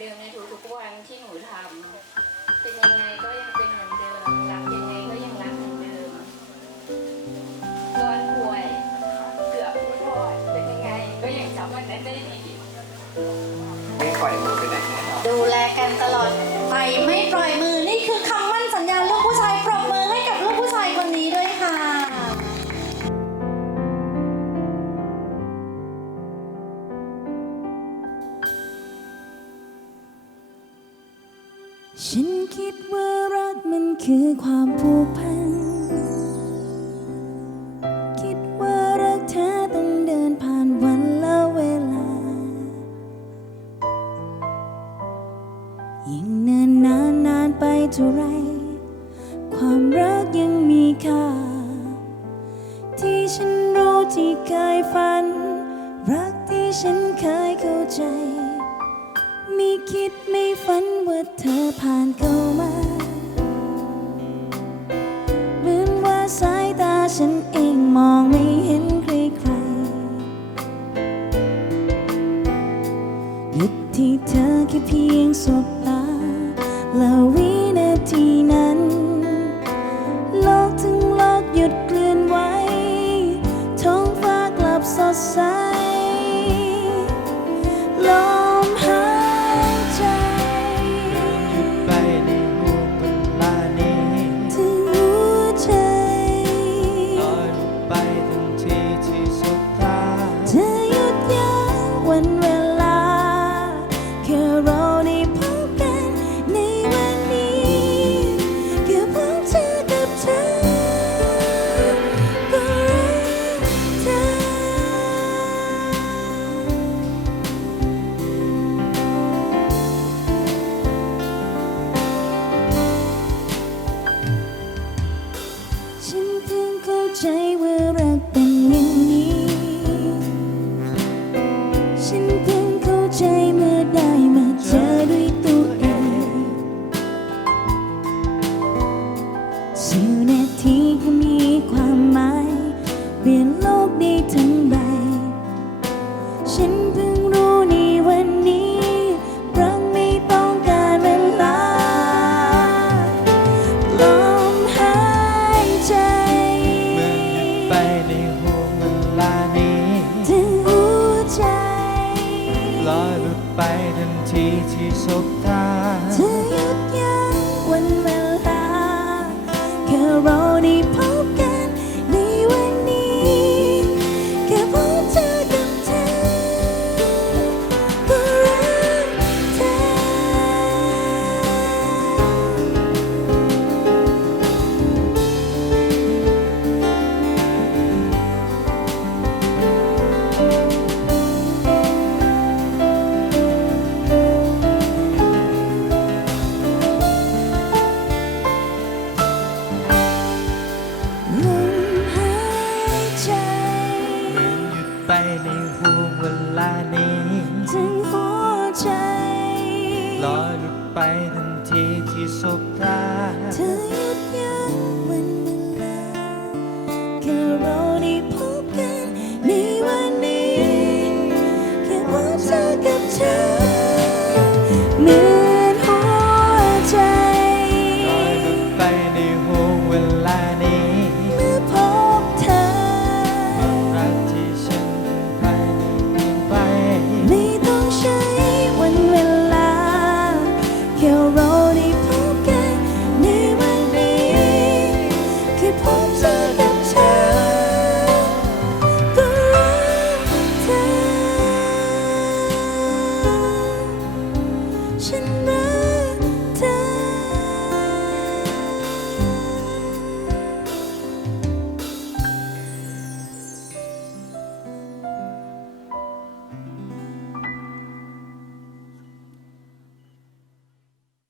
เดิมในทุกๆวันที่หนูทำเป็นยังไง ฉันคิดว่ารักมันคือความผูกพัน คิดว่ารักแท้ต้องเดินผ่านวันและเวลา ยิ่งเนินนานนานไปเท่าไร ความรักยังมีค่า ที่ฉันรู้ที่เคยฝัน ไม่คิดไม่ฝันว่าเธอผ่านเข้ามาเหมือนว่าสายตาฉันเองมองไม่เห็นใครใครหยุดที่เธอแค่เพียงสบตาแล้ววินาทีนั้น โลกทั้งโลกหยุดเคลื่อนไหวท้องฟ้ากลับสดใส ใจว่ารักเป็นอย่างนี้ ฉันเพิ่งเข้าใจเมื่อได้มาเจอด้วยตัวเองเสิวนาทีก็มีความหมายเปลี่ยนโลกได้ทั้ง ไปทันทีที่สบตาจะหยุดยั้งวันเวลาแค่เราได้พบ ไปในห่วงเวลานี้ถึงหัวใจลอยหลุดไปทันทีที่สบตาเธอ เธอฉันรั